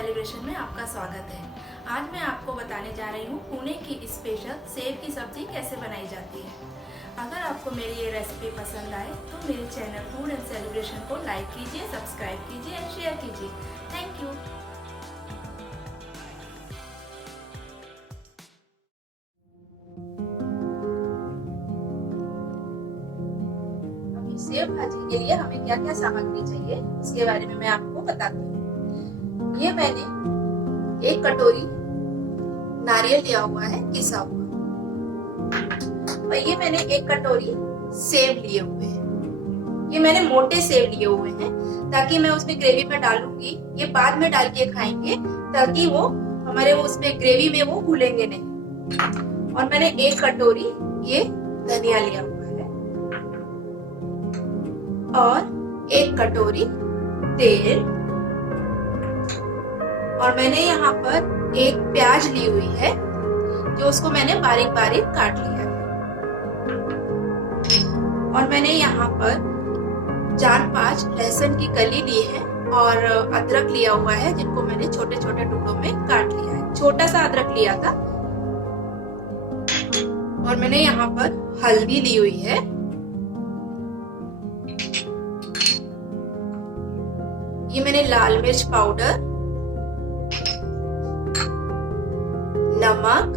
Celebration में आपका स्वागत है। आज मैं आपको बताने जा रही हूँ पुणे की स्पेशल सेव की सब्ज़ी कैसे बनाई जाती है। अगर आपको मेरी ये रेसिपी पसंद आए तो मेरे चैनल फूड एंड सेलिब्रेशन को लाइक कीजिए, सब्सक्राइब कीजिए एंड शेयर कीजिए। Thank you. अभी सेव भाजी के लिए हमें क्या क्या सामग्री चाहिए इसके बारे में मैं आपको बताती हूँ। ये मैंने एक कटोरी नारियल लिया हुआ है पिसा हुआ, और ये मैंने एक कटोरी सेव लिए हुए हैं। ये मैंने मोटे सेव लिए हुए हैं ताकि मैं उसमें ग्रेवी में डालूंगी, ये बाद में डाल के खाएंगे ताकि वो हमारे वो उसमें ग्रेवी में वो भूलेंगे नहीं। और मैंने एक कटोरी ये धनिया लिया हुआ है और एक कटोरी तेल, और मैंने यहाँ पर एक प्याज ली हुई है जो उसको मैंने बारीक बारीक काट लिया है। और मैंने यहाँ पर 4-5 लहसुन की कली ली है और अदरक लिया हुआ है जिनको मैंने छोटे छोटे टुकड़ों में काट लिया है। छोटा सा अदरक लिया था। और मैंने यहाँ पर हल्दी ली हुई है, ये मैंने लाल मिर्च पाउडर, नमक,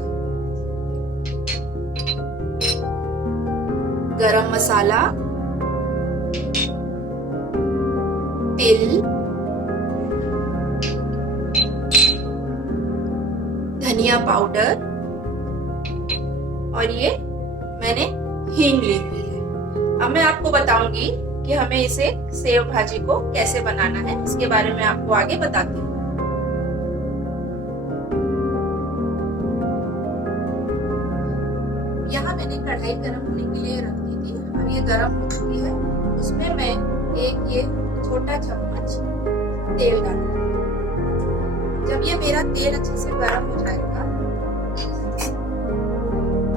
गरम मसाला, तिल, धनिया पाउडर, और ये मैंने हींग ली हुई है। अब मैं आपको बताऊंगी कि हमें इसे सेव भाजी को कैसे बनाना है, इसके बारे में आपको आगे बताती हूँ। यहाँ मैंने कढ़ाई गरम होने के लिए रख दी थी। अब ये गरम हो चुकी है। उसमें मैं एक ये छोटा चम्मच तेल डालूंगी। जब ये मेरा तेल अच्छे से गरम हो जाएगा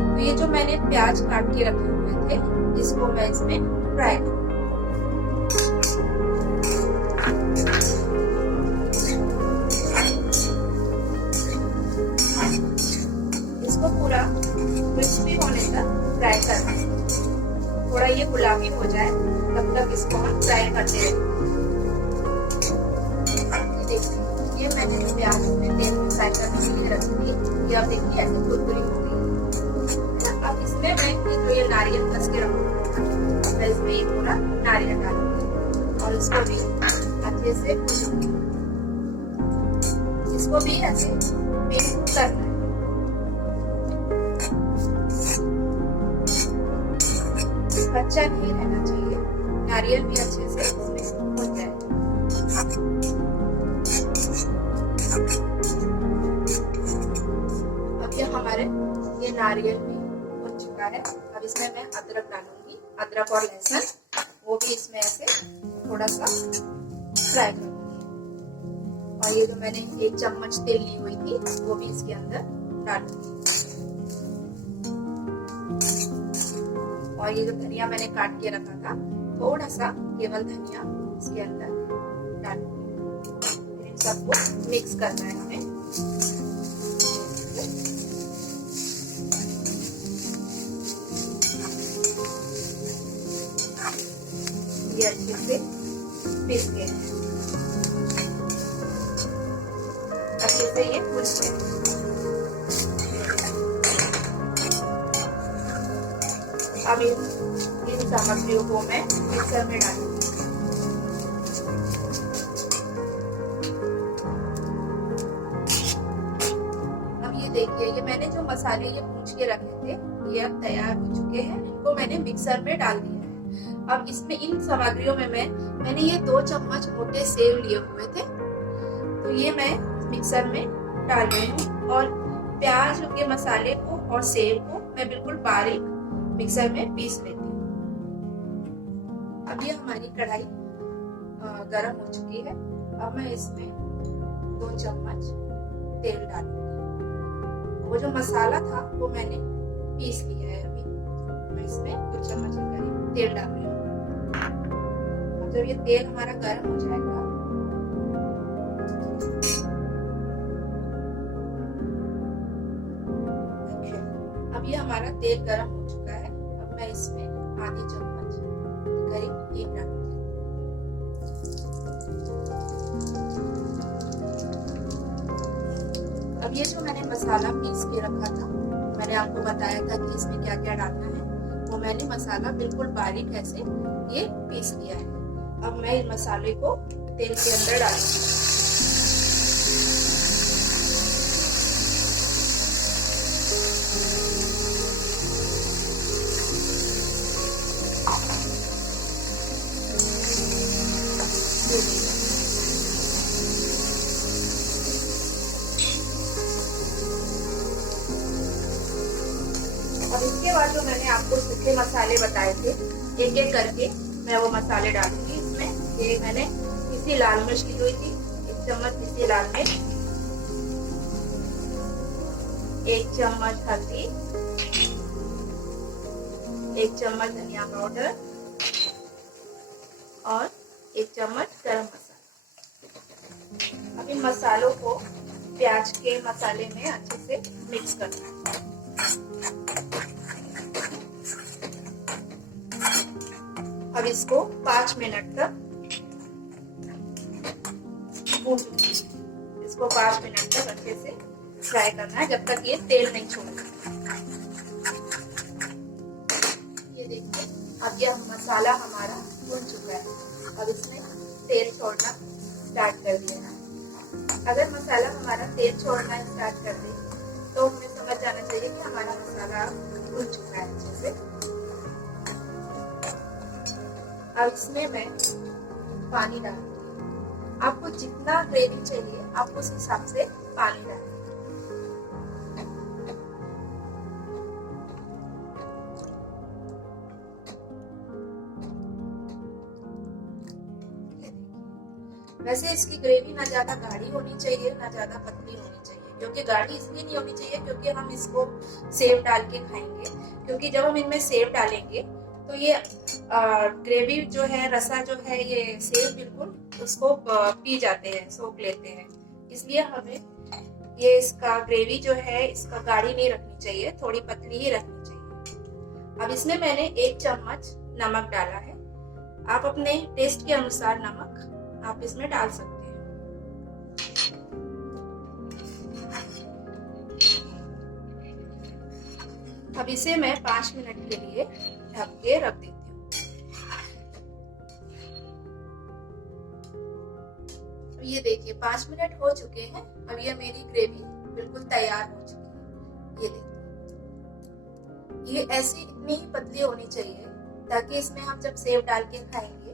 तो ये जो मैंने प्याज काट के रखे हुए थे इसको मैं इसमें फ्राई करूंगी। इसको पूरा क्रिस्पी होने तक फ्राई करना है। थोड़ा ये गुलाबी हो जाए तब तक इसको हम फ्राई करते रहेंगे। ये मैंने जो प्याज अपने तेल में फ्राई करने के लिए रखी थी, ये आप देखिए ऐसे कुरकुरी हो गई। अब इसमें मैं ये नारियल कस के रखूंगी, मैं इसमें ये पूरा नारियल डालूंगी और इसको भी अच्छे से भूनूंगी। इसको भी ऐसे मिक्स करना है। कच्चा नहीं रहना चाहिए, नारियल भी अच्छे से इसमें भुन जाए। अब ये हमारे ये नारियल भी भुन चुका है। अब इसमें मैं अदरक डालूंगी, अदरक और लहसुन, वो भी इसमें ऐसे थोड़ा सा फ्राई करूंगी। और ये जो मैंने 1 चम्मच तेल ली हुई थी वो भी इसके अंदर डालूंगी। और ये जो धनिया मैंने काट के रखा था, थोड़ा सा केवल धनिया इसके अंदर डालूंगी। इन सबको मिक्स करना है हमें। ये अच्छे से पीस के अच्छे से ये भून के अब इन सामग्रियों को मैं मिक्सर में डालूंगी। अब ये देखिए, ये मैंने जो मसाले ये भून के रखे थे ये अब तैयार हो चुके हैं। इनको मैंने मिक्सर में डाल दिया है। अब इसमें इन सामग्रियों में मैंने ये 2 चम्मच मोटे सेव लिए हुए थे, तो ये मैं मिक्सर में डाल रही हूँ। और प्याज के मसाले को और सेव को मैं बिल्कुल बारीक मिक्सर में पीस लेती हूँ। अब ये हमारी कढ़ाई गरम हो चुकी है। अब मैं इसमें 2 चम्मच तेल डालूंगी। वो जो मसाला था वो मैंने पीस लिया है। अभी मैं इसमें 2 चम्मच के करीब तेल डाल रही हूँ। जब ये तेल हमारा गर्म हो जाएगा तेल गरम हो चुका है। अब मैं इसमें आधी चम्मच करीब घी डालूंगी। अब ये जो मैंने मसाला पीस के रखा था, मैंने आपको बताया था कि इसमें क्या क्या डालना है, वो मैंने मसाला बिल्कुल बारीक ऐसे ये पीस लिया है। अब मैं इस मसाले को तेल के अंदर डालूंगी। और इसके बाद जो मैंने आपको सूखे मसाले बताए थे, एक एक करके मैं वो मसाले डालूंगी इसमें। ये मैंने पिसी लाल मिर्च ली हुई थी, 1 चम्मच पिसी लाल मिर्च, 1 चम्मच हल्दी, 1 चम्मच धनिया पाउडर और 1 चम्मच गरम मसाला। अब इन मसालों को प्याज के मसाले में अच्छे से मिक्स करना है। अब इसको 5 मिनट तक भूनूंगी। इसको 5 मिनट तक अच्छे से फ्राई करना है, जब तक ये तेल नहीं छोड़ता। ये देखिए, अब ये मसाला हमारा भून चुका है। अब इसमें तेल छोड़ना स्टार्ट कर दिया है। अगर मसाला हमारा तेल छोड़ना स्टार्ट कर दे तो हमें समझ जाना चाहिए कि हमारा मसाला भून चुका है अच्छे से। अब इसमें मैं पानी डालूंगी। आपको जितना ग्रेवी चाहिए आप उस हिसाब से पानी डालें। वैसे इसकी ग्रेवी ना ज्यादा गाढ़ी होनी चाहिए ना ज्यादा पतली होनी चाहिए, क्योंकि गाढ़ी इसलिए नहीं होनी चाहिए क्योंकि हम इसको सेव डाल के खाएंगे। क्योंकि जब हम इनमें सेव डालेंगे तो ये ग्रेवी जो है, रसा जो है, ये सेव बिल्कुल उसको पी जाते हैं, सोख लेते हैं। इसलिए हमें ये इसका ग्रेवी जो है इसका गाढ़ी नहीं रखनी चाहिए, थोड़ी पतली ही रखनी चाहिए। अब इसमें मैंने 1 चम्मच नमक डाला है। आप अपने टेस्ट के अनुसार नमक आप इसमें डाल सकते हैं। अब इसे मैं 5 मिनट के लिए ढक के रख देती हूँ। ये देखिए 5 मिनट हो चुके हैं। अब ये मेरी ग्रेवी बिल्कुल तैयार हो चुकी है। ये देखिए, ये ऐसी इतनी ही पतली होनी चाहिए ताकि इसमें हम जब सेव डाल के खाएंगे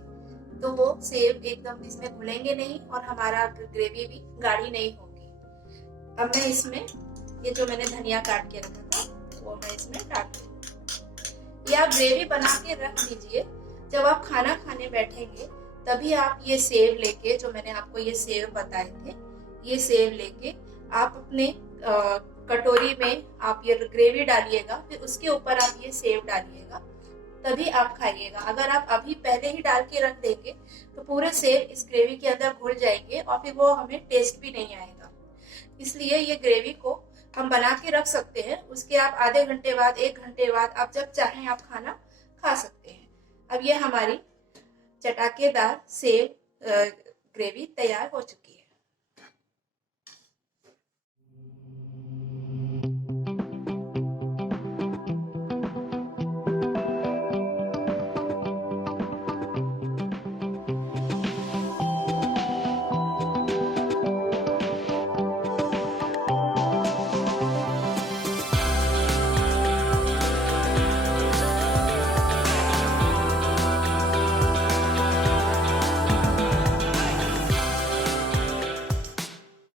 तो वो सेव एकदम इसमें घुलेंगे नहीं और हमारा ग्रेवी भी गाढ़ी नहीं होगी। अब मैं इसमें ये जो मैंने धनिया काट के रखा था वो मैं इसमें डाल दूंगी। ये आप ग्रेवी बना के रख दीजिए, जब आप खाना खाने बैठेंगे तभी आप ये सेव लेके, जो मैंने आपको ये सेव बताए थे, ये सेव लेके आप अपने कटोरी में आप ये ग्रेवी डालिएगा, फिर उसके ऊपर आप ये सेव डालिएगा, तभी आप खाइएगा। अगर आप अभी पहले ही डाल के रख देंगे तो पूरे सेव इस ग्रेवी के अंदर घुल जाएंगे और फिर वो हमें टेस्ट भी नहीं आएगा। इसलिए ये ग्रेवी को हम बना के रख सकते हैं, उसके आप आधे घंटे बाद, 1 घंटे बाद, आप जब चाहें आप खाना खा सकते हैं। अब ये हमारी चटाकेदार सेव ग्रेवी तैयार हो चुकी है।